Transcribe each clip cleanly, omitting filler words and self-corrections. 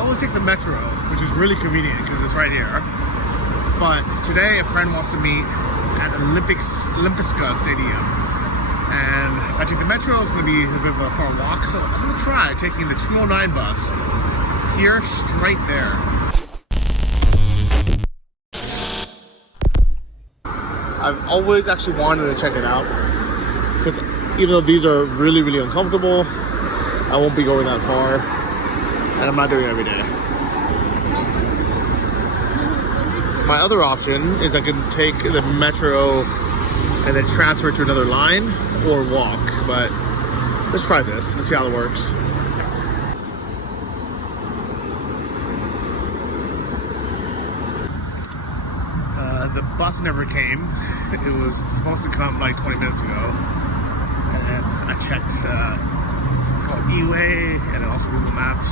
always take the metro, which is really convenient because it's right here. But today a friend wants to meet at Olympiska Stadium. And if I take the metro, it's going to be a bit of a far walk. So I'm going to try taking the 209 bus here, straight there. I've always actually wanted to check it out. Because even though these are really, really uncomfortable, I won't be going that far. And I'm not doing it every day. My other option is I can take the metro and then transfer to another line or walk. But let's try this. Let's see how it works. The bus never came. It was supposed to come like 20 minutes ago. And then I checked something called E-Way and then also Google Maps.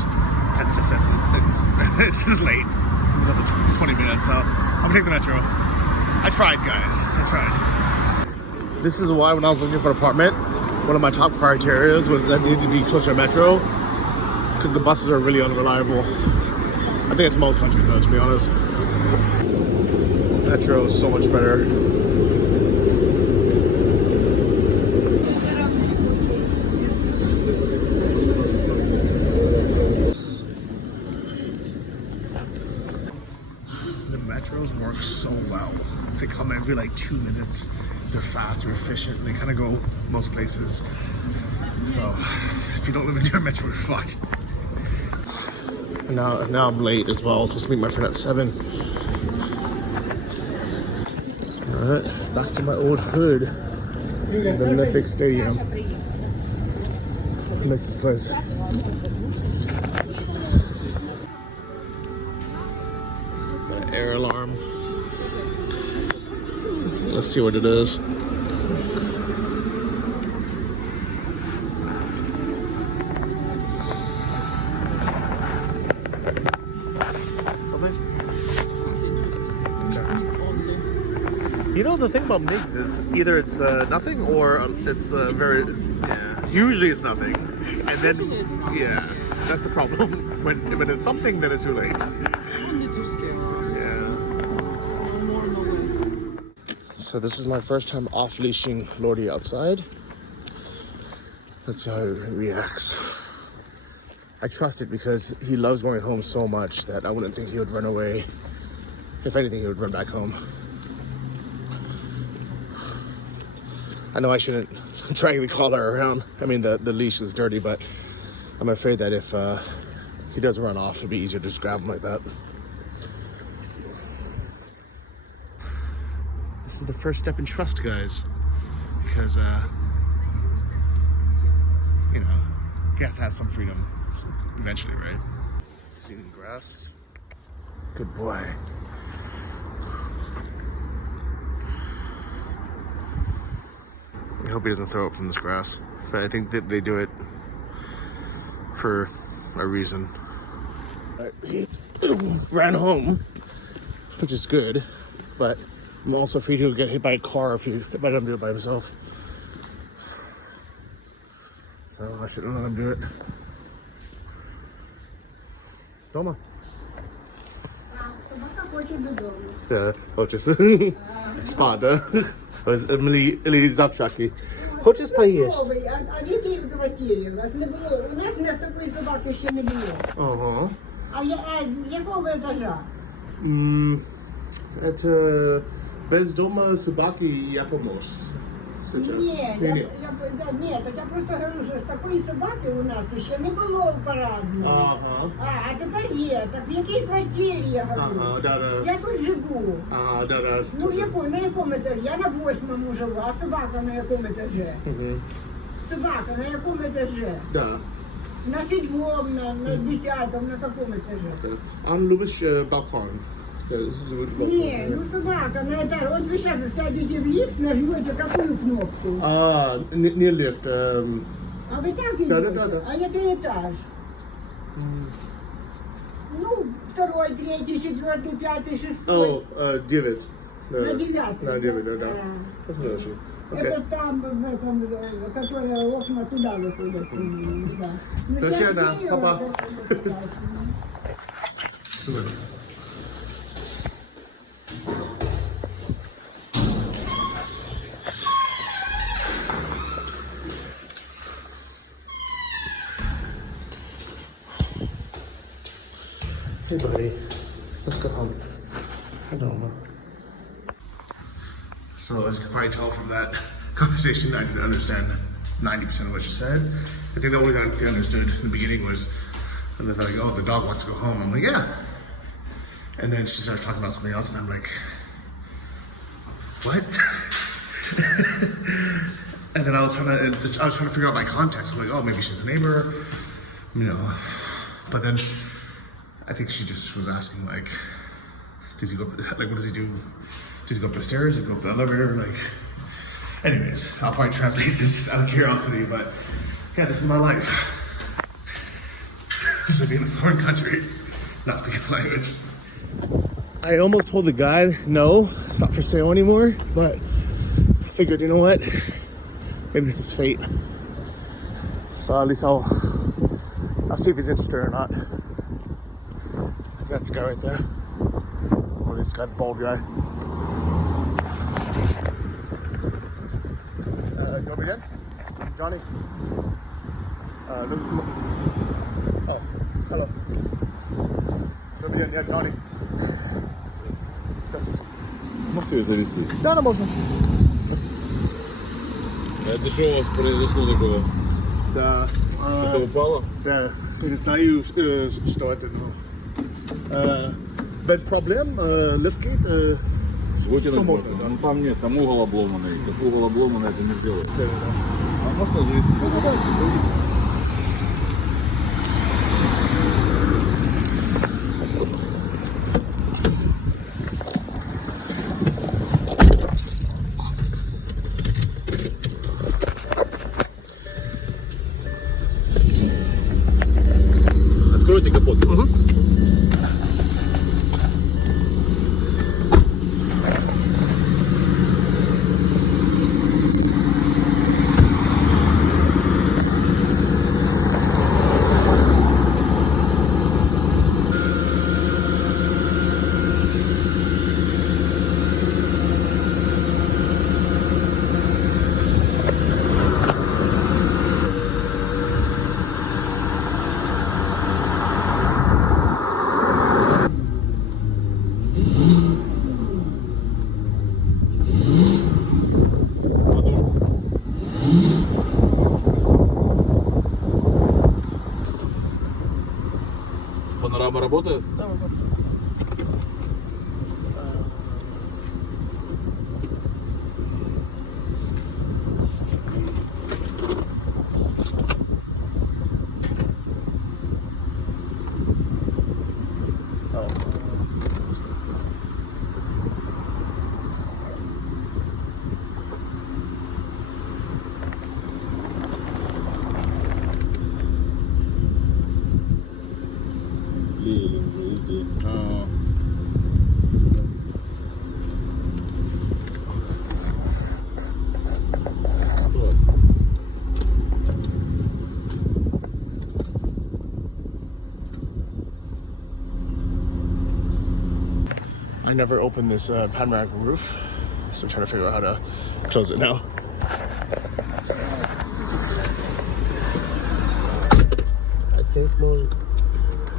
And it just says it's late. It's gonna be another 20 minutes. So I'm gonna take the metro. I tried, guys. I tried. This is why when I was looking for an apartment, one of my top criteria was that I needed to be closer to metro because the buses are really unreliable. I think it's most countries though, to be honest. Metro is so much better. The metros work so well. They come every like 2 minutes. They're fast, they're efficient, they kind of go most places. So if you don't live near a metro, you're fucked. Now I'm late as well. I was supposed to meet my friend at 7. Alright, back to my old hood. The Olympic Stadium. I miss this place. Got an air alarm. Let's see what it is. Something? You know, the thing about MIGs is either it's nothing or it's very, yeah, usually it's nothing. And then, yeah, that's the problem. When it's something, then it's too late. Yeah. So this is my first time off-leashing Lordy outside. Let's see how he reacts. I trust it because he loves going home so much that I wouldn't think he would run away. If anything, he would run back home. I know I shouldn't drag the collar around. I mean, the leash is dirty, but I'm afraid that if he does run off, it'd be easier to just grab him like that. This is the first step in trust, guys. Because, you know, he has to have some freedom eventually, right? He's eating grass. Good boy. I hope he doesn't throw up from this grass, but I think that they do it for a reason. He ran home, which is good, but I'm also afraid he'll get hit by a car if I don't do it by himself. So I shouldn't let him do it. Toma. Хочеш спати. Или завтраки. Хочеш поїсти? А діти в квартирі. У нас не було, у нас на такої собаки ще не було. Ага. А якого етажа? Это бездомные собаки я помог. Ні, так я просто говорю, що з такої собаки у нас ще не було в парадному. Ага. А тепер є. Так в якій квартирі я говорю? Ага, да. Я тут живу. Ага, да. Ну на якому етажі? Я на 8-му живу, а собака на якому етажі? Угу. Собака на якому етажі? Да. На 7-му, на 10-му, на якому етажі? Он любит балкон. Не, ну собака, на это, вот вы сейчас сядете в лифт, нажмете какую кнопку? Не лифт. А вы так идете? Да. А это этаж? Ну, 2-й, 3-й, 4-й, 5-й, 6-й. 9. На 9-й? На 9, да. Хорошо. Это там, в этом, которые окна туда выходят. Да. Спасибо, папа. Hey buddy, let's go home. I don't know. So as you can probably tell from that conversation, I didn't understand 90% of what she said. I think the only thing I understood in the beginning was, and they're like, oh, the dog wants to go home. I'm like, yeah. And then she started talking about something else, and I'm like, what? And then I was trying to figure out my context. I'm like, oh, maybe she's a neighbor, you know. But then I think she just was asking, like, does he go, like, what does he do? Does he go up the stairs? Does he go up the elevator? Like, anyways, I'll probably translate this just out of curiosity, but yeah, this is my life. To be in a foreign country, not speaking the language. I almost told the guy, no, it's not for sale anymore, but I figured, you know what? Maybe this is fate. So at least I'll see if he's interested or not. I think that's the guy right there. Or this guy, the bald guy. You want me in? Johnny? Oh, hello. You want me in? Yeah, Johnny. Можете ее завести? Да, да, можно. Это что у вас произошло такого? Да. Что-то упало? Да. Не знаю, что это, но... Без проблем, лифтгейт, Вытянуть все можно? можно, да. Ну там нет, там угол обломанный. Как угол обломанный, это не сделать. Да, да. А можно завести? Ну, давайте. Откройте капот. Панорама работает? Да, вот. I never opened this panoramic roof, so I'm trying to figure out how to close it now. I think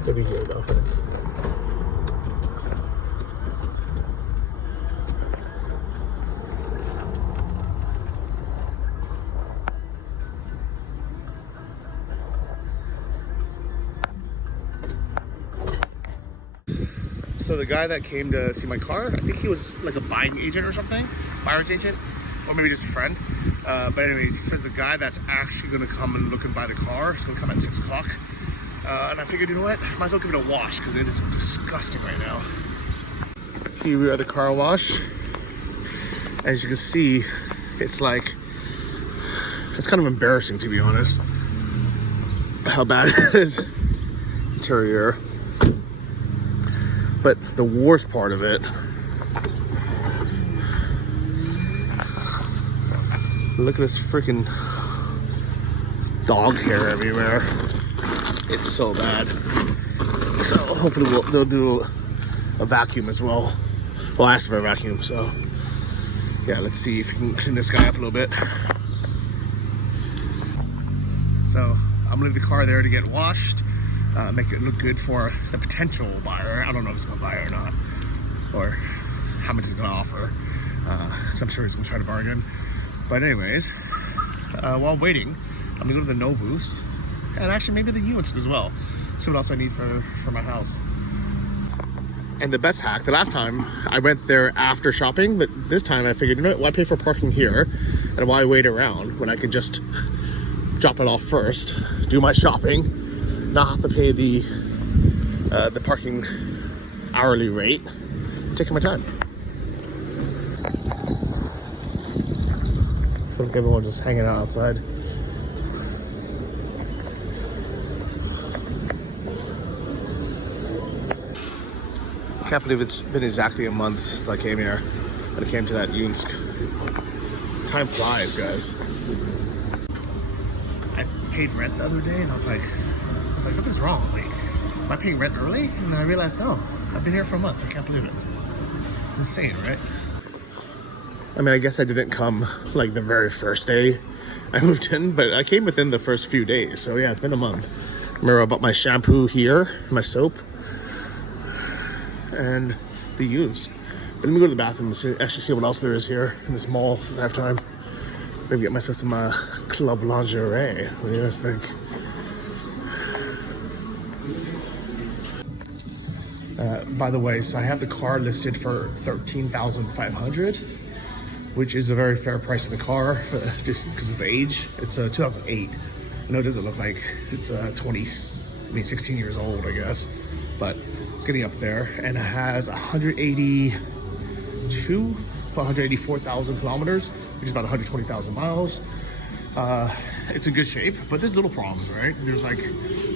maybe here though. So the guy that came to see my car, I think he was like a buying agent or something, buyer's agent, or maybe just a friend. But anyways, he says the guy that's actually gonna come and look and buy the car is gonna come at 6 o'clock. And I figured, you know what, might as well give it a wash because it is disgusting right now. Here we are at the car wash. As you can see, it's like, it's kind of embarrassing to be honest, how bad it is. Interior. But the worst part of it, look at this freaking dog hair everywhere. It's so bad. So hopefully they'll do a vacuum as well. Well, I asked for a vacuum, so yeah, let's see if we can clean this guy up a little bit. So I'm gonna leave the car there to get washed, make it look good for the potential buyer. I don't know if he's gonna buy it or not, or how much he's gonna offer, because I'm sure he's gonna try to bargain. But anyways, while I'm waiting, I'm gonna go to the Novus, and actually maybe the Ewins as well. See what else I need for my house. And the best hack, the last time I went there after shopping, but this time I figured, you know what, why pay for parking here, and why wait around when I could just drop it off first, do my shopping, not have to pay the parking hourly rate, taking my time. So everyone just hanging out outside. I can't believe it's been exactly a month since I came here and I came to that Yunsk. Time flies, guys. I paid rent the other day and I was like something's wrong. Like, am I paying rent early? And then I realized, no, I've been here for a month. I can't believe it. It's insane, right? I mean, I guess I didn't come like the very first day I moved in, but I came within the first few days. So yeah, it's been a month. Remember, I bought my shampoo here, my soap, and the Yunsk. But let me go to the bathroom and actually see what else there is here in this mall since I have time. Maybe get myself some club lingerie. What do you guys think? By the way, so I have the car listed for $13,500, which is a very fair price for the car, just because of the age. It's a 2008. I know it doesn't look like it's 16 years old, I guess, but it's getting up there, and it has 184,000 kilometers, which is about 120,000 miles. It's in good shape, but there's little problems, right? There's like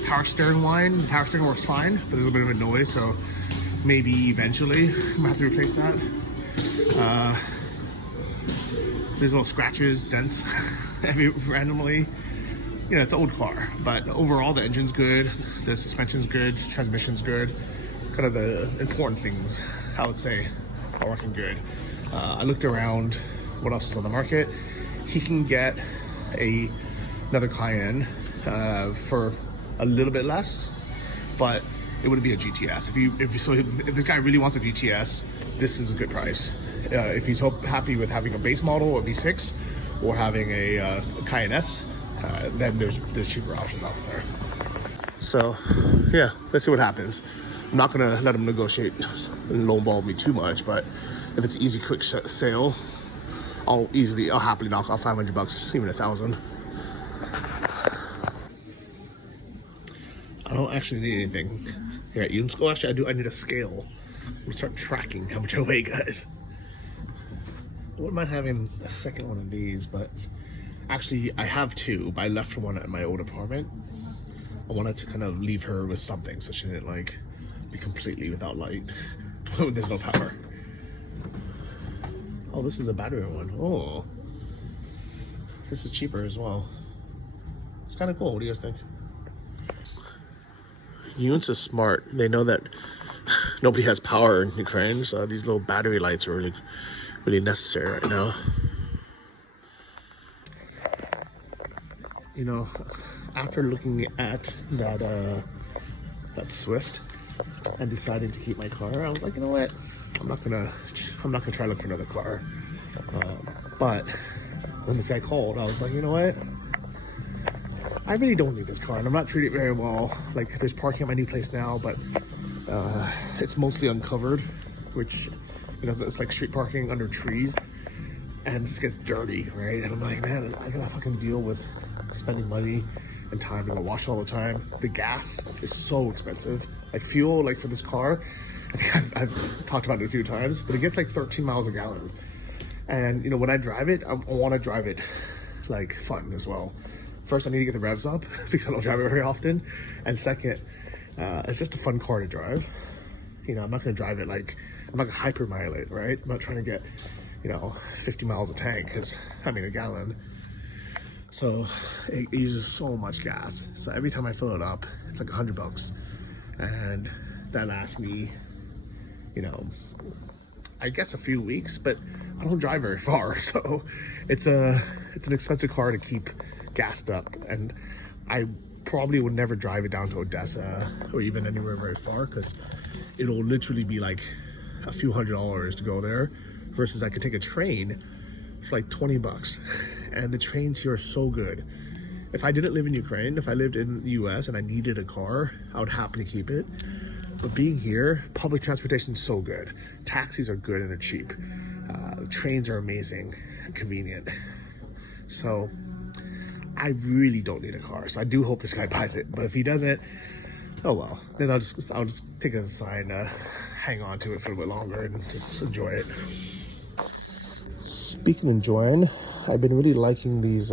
power steering line. The power steering works fine, but there's a bit of a noise, so maybe eventually I'm gonna have to replace that. There's little scratches, dents randomly. You know, it's an old car, but overall the engine's good, the suspension's good, transmission's good. Kind of the important things, I would say, are working good. I looked around what else is on the market. He can get another Cayenne for a little bit less, but it wouldn't be a GTS. If this guy really wants a GTS, this is a good price. If he's happy with having a base model or V6 or having a Cayenne S, then there's cheaper options out there. So yeah, let's see what happens. I'm not gonna let him negotiate and lowball me too much, but if it's an easy, quick sale, I'll happily knock off $500, even 1,000. I don't actually need anything here at Yunsko. Actually, I need a scale. I'm gonna start tracking how much I weigh, guys. I wouldn't mind having a second one of these, but actually I have two, but I left one at my old apartment. I wanted to kind of leave her with something so she didn't like be completely without light when there's no power. Oh, this is a battery one. Oh, this is cheaper as well. It's kind of cool. What do you guys think? Yunus is smart. They know that nobody has power in Ukraine, so these little battery lights are really, really necessary right now. You know, after looking at that Swift and deciding to keep my car, I was like, you know what? I'm not gonna try to look for another car. But when this guy called, I was like, you know what? I really don't need this car, and I'm not treating it very well. Like, there's parking at my new place now, but it's mostly uncovered, which, you know, it's like street parking under trees, and it just gets dirty, right? And I'm like, man, I gotta fucking deal with spending money and time to go wash all the time. The gas is so expensive. Like, fuel, like for this car, I think I've talked about it a few times, but it gets like 13 miles a gallon. And, you know, when I drive it, I want to drive it like fun as well. First, I need to get the revs up because I don't drive it very often. And second, it's just a fun car to drive. You know, I'm not going to drive it like, I'm not going to hypermile it, right? I'm not trying to get, you know, 50 miles a tank, a gallon. So it uses so much gas. So every time I fill it up, it's like $100. and that lasts me, you know, I guess a few weeks, but I don't drive very far, so it's an expensive car to keep gassed up, and I probably would never drive it down to Odessa or even anywhere very far, because it'll literally be like a few $100s to go there, versus I could take a train for like 20 bucks, and the trains here are so good. If I didn't live in Ukraine, if I lived in the US and I needed a car, I would happily keep it. But being here, public transportation is so good. Taxis are good and they're cheap. The trains are amazing and convenient. So I really don't need a car. So I do hope this guy buys it. But if he doesn't, oh well. Then I'll just take it as a sign to hang on to it for a bit longer and just enjoy it. Speaking of enjoying, I've been really liking these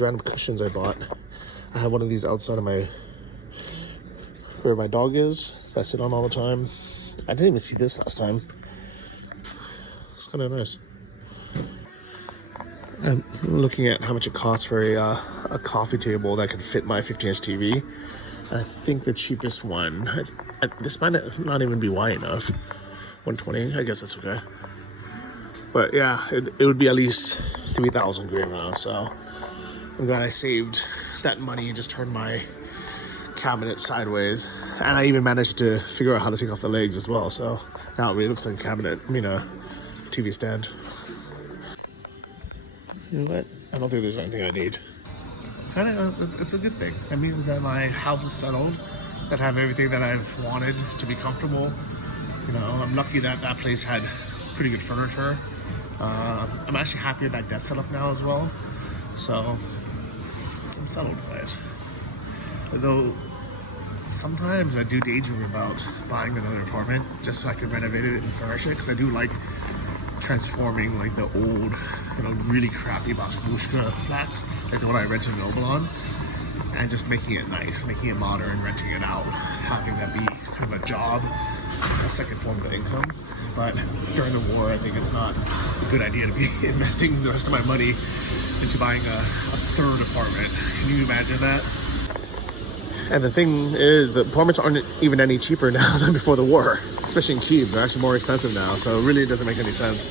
random cushions I bought. I have one of these outside of where my dog is, that I sit on all the time. I didn't even see this last time. It's kind of nice. I'm looking at how much it costs for a coffee table that can fit my 50-inch TV. And I think the cheapest one, this might not even be wide enough. 120, I guess that's okay. But yeah, it would be at least 3,000 green now, so I'm glad I saved that money and just turned my cabinet sideways. And I even managed to figure out how to take off the legs as well, so now it really looks like a cabinet, a TV stand. You know what? I don't think there's anything I need. It's a good thing. That means that my house is settled, that I have everything that I've wanted to be comfortable. I'm lucky that that place had pretty good furniture. I'm actually happy with that desk setup now as well. So I'm settled, guys. Although sometimes I do daydream about buying another apartment just so I can renovate it and furnish it, because I do like transforming like the old, really crappy Babushka flats, like the one I rented in Obalon, and just making it nice, making it modern, renting it out, having that be kind of a job, a second form of income. But during the war, I think it's not a good idea to be investing the rest of my money into buying a third apartment. Can you imagine that? And the thing is, the apartments aren't even any cheaper now than before the war, especially in Kyiv. They're actually more expensive now, so really it doesn't make any sense.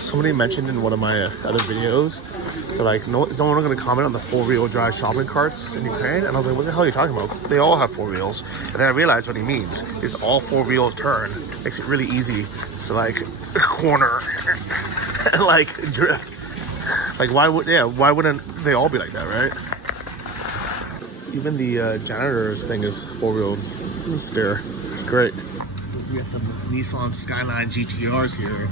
Somebody mentioned in one of my other videos, they're like, no, is no one going to comment on the 4-wheel drive shopping carts in Ukraine? And I was like, what the hell are you talking about? They all have 4 wheels. And then I realized what he means is all 4 wheels turn. Makes it really easy to like corner and like drift. Like why wouldn't they all be like that, right? Even the janitor's thing is 4-wheel steer. It's great. We have the Nissan Skyline GTRs here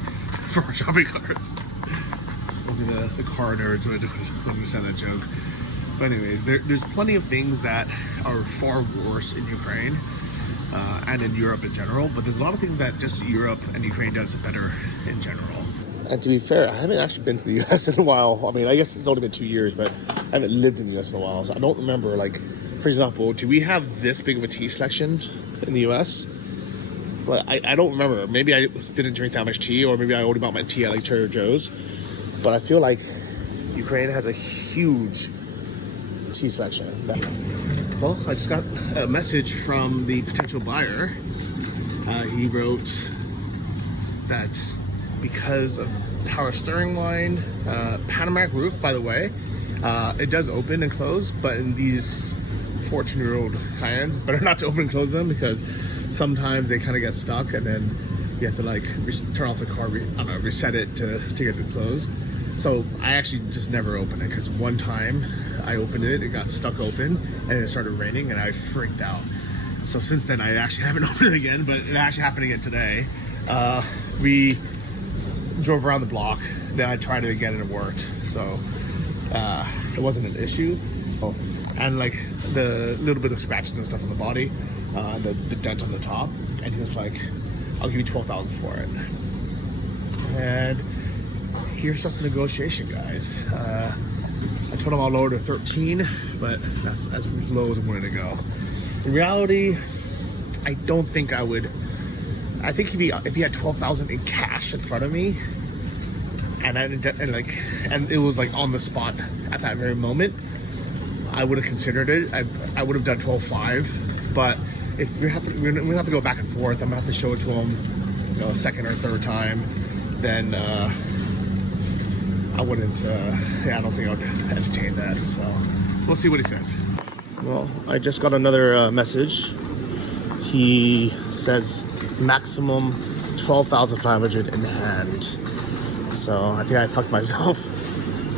for our shopping carts. Maybe the car nerds would understand that joke. But anyways, there's plenty of things that are far worse in Ukraine and in Europe in general, but there's a lot of things that just Europe and Ukraine does better in general. And to be fair, I haven't actually been to the US in a while. I mean, I guess it's only been 2 years, but I haven't lived in the US in a while, so I don't remember, like, for example, do we have this big of a tea selection in the US? Well, I don't remember. Maybe I didn't drink that much tea, or maybe I only bought my tea at like Trader Joe's. But I feel like Ukraine has a huge tea selection. Well, I just got a message from the potential buyer. He wrote that because of power steering line, Panameric roof, by the way, it does open and close, but in these 14-year-old Cayennes, it's better not to open and close them, because sometimes they kind of get stuck, and then you have to like turn off the car, reset it to get it closed. So I actually just never opened it, because one time I opened it, it got stuck open, and it started raining, and I freaked out. So since then, I actually haven't opened it again, but it actually happened again today. We drove around the block, then I tried it again, and it worked. So it wasn't an issue. Oh, and like the little bit of scratches and stuff on the body, the dent on the top, and he was like, I'll give you $12,000 for it. And here's just a negotiation, guys. I told him I'll lower to 13, but that's as low as I'm willing to go. In reality, I don't think I would. I think if he had $12,000 in cash in front of me, and it was like on the spot at that very moment, I would have considered it. I would have done 12.5, but if we're gonna have to go back and forth, I'm gonna have to show it to him, you know, a second or third time, then I wouldn't. Yeah, I don't think I would entertain that. So we'll see what he says. Well, I just got another message. He says maximum 12,500 in hand. So I think I fucked myself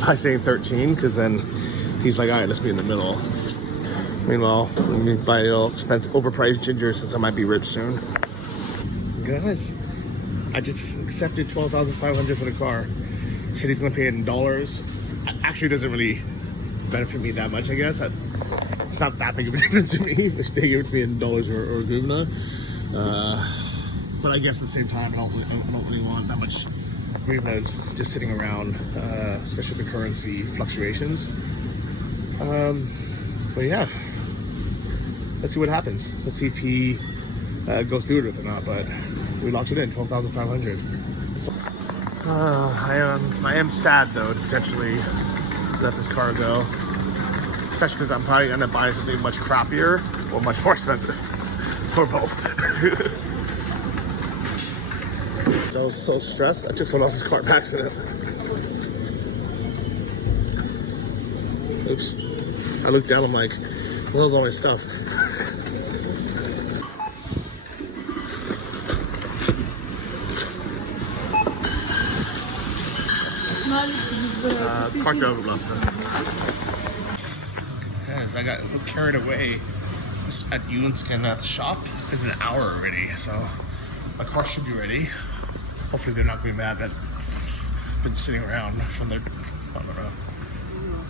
by saying 13, because then he's like, all right, let's be in the middle. Meanwhile, let me buy expensive, overpriced ginger since I might be rich soon. Guys, I just accepted 12,500 for the car. He said he's gonna pay it in dollars. Actually, it doesn't really benefit me that much, I guess. It's not that big of a difference to me if they give it to me in dollars or hryvnia. But I guess at the same time, I don't really want that much hryvnia just sitting around, especially with the currency fluctuations. But yeah, let's see what happens. Let's see if he goes through with it or not. But we locked it in, 12,500. I am sad though to potentially let this car go, especially because I'm probably gonna buy something much crappier or much more expensive, or both. I was so stressed. I took someone else's car by accident. Oops. I looked down. I'm like, well, there's all my stuff. Parked over last time. Yes, I got carried away at Yunskin at the shop. It's been an hour already, so my car should be ready. Hopefully they're not going to be mad that it's been sitting around from their, I don't know.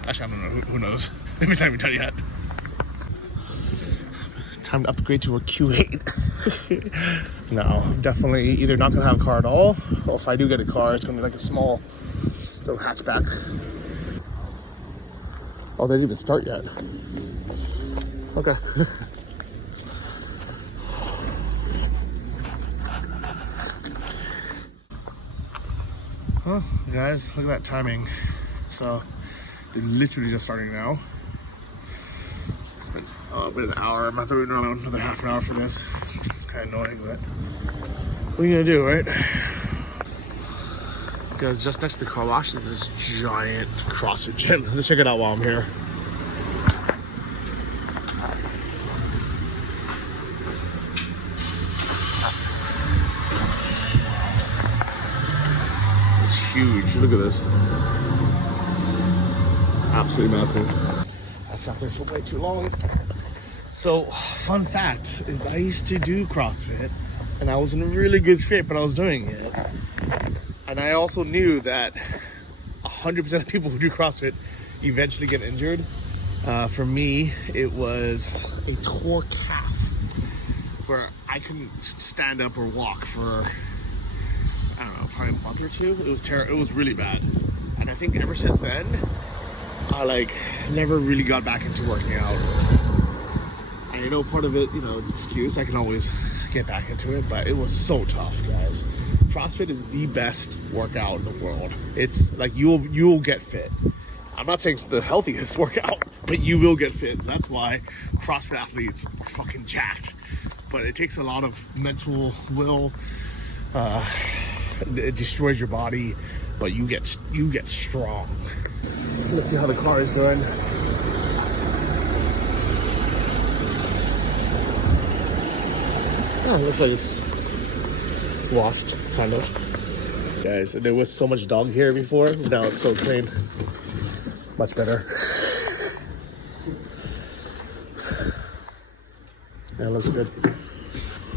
Actually, I don't know, who knows? Maybe it's not even done yet. It's time to upgrade to a Q8. No, I'm definitely either not going to have a car at all, or if I do get a car, it's going to be like a small little hatchback. Oh, they didn't even start yet. Okay. Well, guys, look at that timing. So, they're literally just starting now. It's been been an hour. I'm not doing another half an hour for this. Kind of annoying, but what are you gonna do, right? Guys, just next to the car wash is this giant CrossFit gym. Let's check it out while I'm here. It's huge. Look at this. Absolutely massive. I sat there for way too long. So, fun fact is I used to do CrossFit and I was in really good shape when I was doing it. And I also knew that 100% of people who do CrossFit eventually get injured. For me, it was a tore calf where I couldn't stand up or walk for, I don't know, probably a month or two. It was terrible. It was really bad. And I think ever since then, I never really got back into working out. And I know part of it, it's an excuse. I can always get back into it, but it was so tough, guys. CrossFit is the best workout in the world. It's like you'll get fit. I'm not saying it's the healthiest workout, but you will get fit. That's why CrossFit athletes are fucking jacked. But it takes a lot of mental will. It destroys your body, but you get strong. Let's see how the car is doing. Oh, it looks like it's washed, kind of. Guys, there was so much dog hair before. Now it's so clean. Much better. Yeah, it looks good.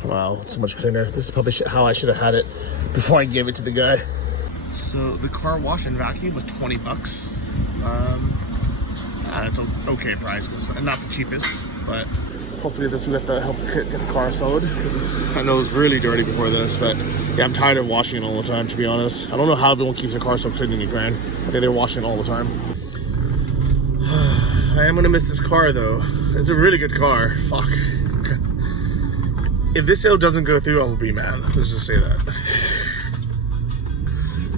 Wow, so much cleaner. This is probably how I should have had it before I gave it to the guy. So the car wash and vacuum was $20. That's an okay price, because not the cheapest, but hopefully this will help get the car sewed. I know it was really dirty before this, but yeah, I'm tired of washing it all the time, to be honest. I don't know how everyone keeps their car so clean in Ukraine. I think they're washing it all the time. I am gonna miss this car though. It's a really good car. Fuck. If this sale doesn't go through, I'll be mad. Let's just say that.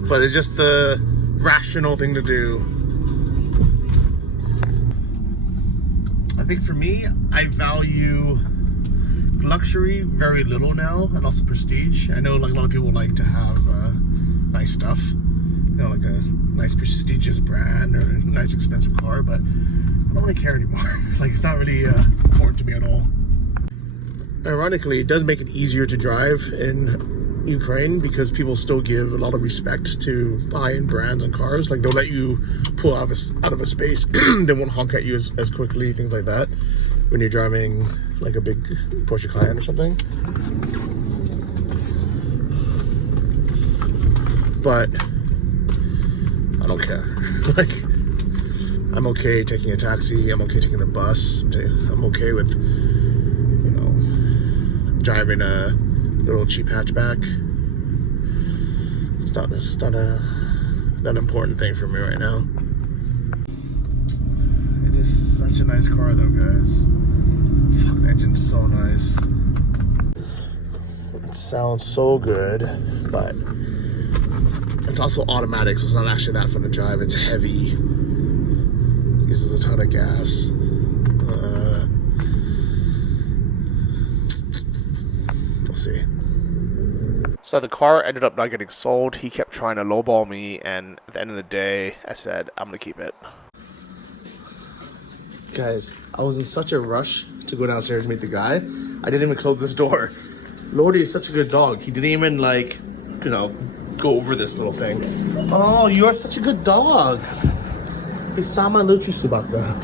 but it's just the rational thing to do. I think for me, I value luxury very little now, and also prestige. I know like a lot of people like to have nice stuff, you know, like a nice prestigious brand or a nice expensive car, but I don't really care anymore. Like, it's not really important to me at all. Ironically, it does make it easier to drive in Ukraine because people still give a lot of respect to high-end brands and cars. Like, they'll let you pull out of a space. They won't honk at you as quickly, things like that, when you're driving like a big Porsche Cayenne or something. But I don't care. Like, I'm okay taking a taxi. I'm okay taking the bus. I'm okay with, you know, driving a little cheap hatchback. It's not an important thing for me right now. It is such a nice car though, guys. Fuck, the engine's so nice. It sounds so good, but it's also automatic, so it's not actually that fun to drive. It's heavy. Uses a ton of gas. We'll see. So the car ended up not getting sold. He kept trying to lowball me, and at the end of the day, I said, I'm gonna keep it. Guys, I was in such a rush to go downstairs to meet the guy. I didn't even close this door. Lordy is such a good dog. He didn't even, like, you know, go over this little thing. Oh, you are such a good dog. Isama Luchi Subaka.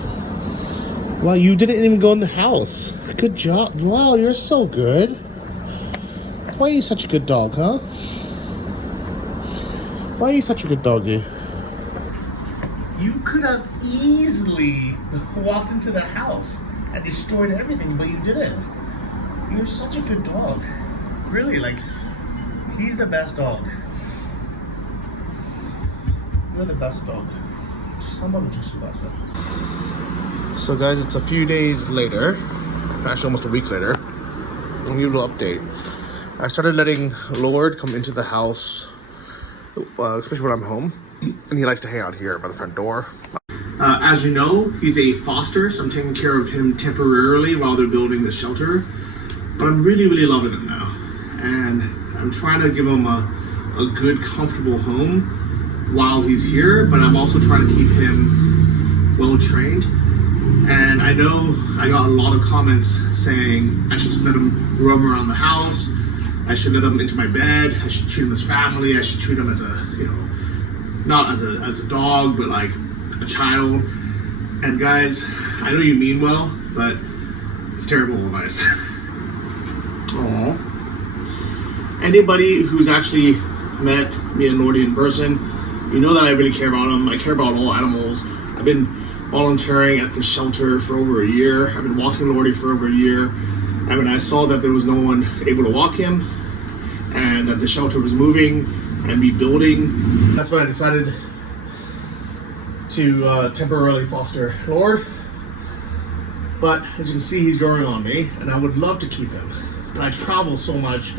Wow, you didn't even go in the house. Good job. Wow, you're so good. Why are you such a good dog, huh? Why are you such a good doggy? You could have easily walked into the house and destroyed everything, but you didn't. You're such a good dog. Really, like, he's the best dog. You're the best dog. So guys, it's a few days later, actually almost a week later. I'll give you a little update. I started letting Lord come into the house, especially when I'm home, and he likes to hang out here by the front door. As you know, he's a foster, so I'm taking care of him temporarily while they're building the shelter. But I'm really, really loving him now. And I'm trying to give him a good, comfortable home while he's here, but I'm also trying to keep him well trained. And I know I got a lot of comments saying I should just let him roam around the house. I should let him into my bed. I should treat him as family. I should treat him as a, you know, not as a dog, but like a child. And guys, I know you mean well, but it's terrible advice. Aww. Anybody who's actually met me and Lordy in person, you know that I really care about them. I care about all animals. I've been volunteering at the shelter for over a year. I've been walking Lordy for over a year. And when I saw that there was no one able to walk him and that the shelter was moving and be building, that's when I decided to temporarily foster Lord. But as you can see, he's growing on me, and I would love to keep him. But I travel so much,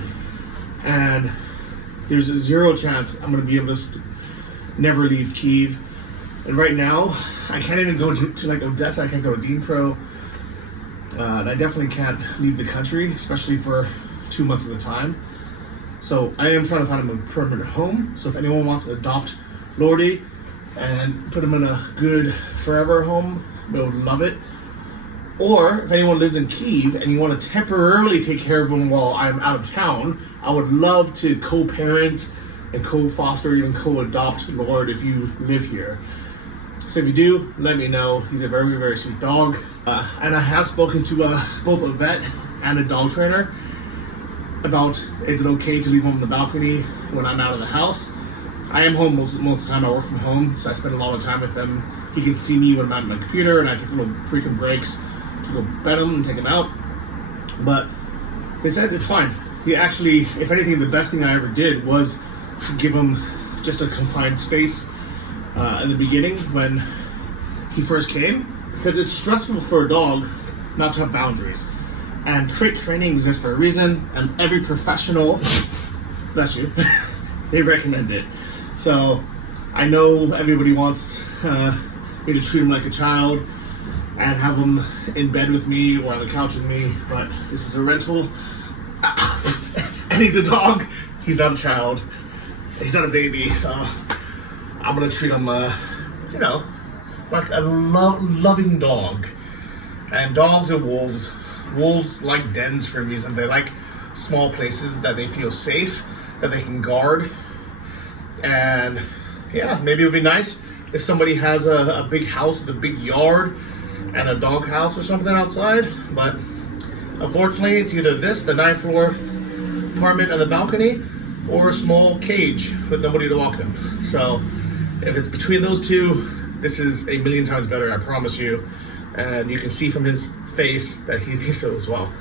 and there's a zero chance I'm going to be able to never leave Kyiv. And right now, I can't even go to like Odessa. I can't go to Dnipro. And I definitely can't leave the country, especially for 2 months at a time. So I am trying to find him a permanent home. So if anyone wants to adopt Lordy and put him in a good forever home, I would love it. Or if anyone lives in Kyiv and you want to temporarily take care of him while I'm out of town, I would love to co-parent and co-foster, even co-adopt Lord if you live here. So if you do, let me know. He's a very, very sweet dog. And I have spoken to both a vet and a dog trainer about, is it okay to leave him on the balcony when I'm out of the house? I am home most of the time. I work from home, so I spend a lot of time with him. He can see me when I'm at my computer, and I take little freaking breaks to go pet him and take him out. But they said it's fine. He actually, if anything, the best thing I ever did was to give him just a confined space in the beginning when he first came, because it's stressful for a dog not to have boundaries. And crate training exists for a reason, and every professional, bless you, they recommend it. So I know everybody wants me to treat him like a child and have him in bed with me or on the couch with me, but this is a rental. And he's a dog. He's not a child. He's not a baby, so I'm gonna treat him, you know, like a loving dog. And dogs are wolves. Wolves like dens for a reason. They like small places that they feel safe, that they can guard. And yeah, maybe it would be nice if somebody has a big house with a big yard and a dog house or something outside. But unfortunately, it's either this, the 9th floor apartment and the balcony, or a small cage with nobody to walk in. So if it's between those two, this is a million times better, I promise you. And you can see from his face that he thinks so as well.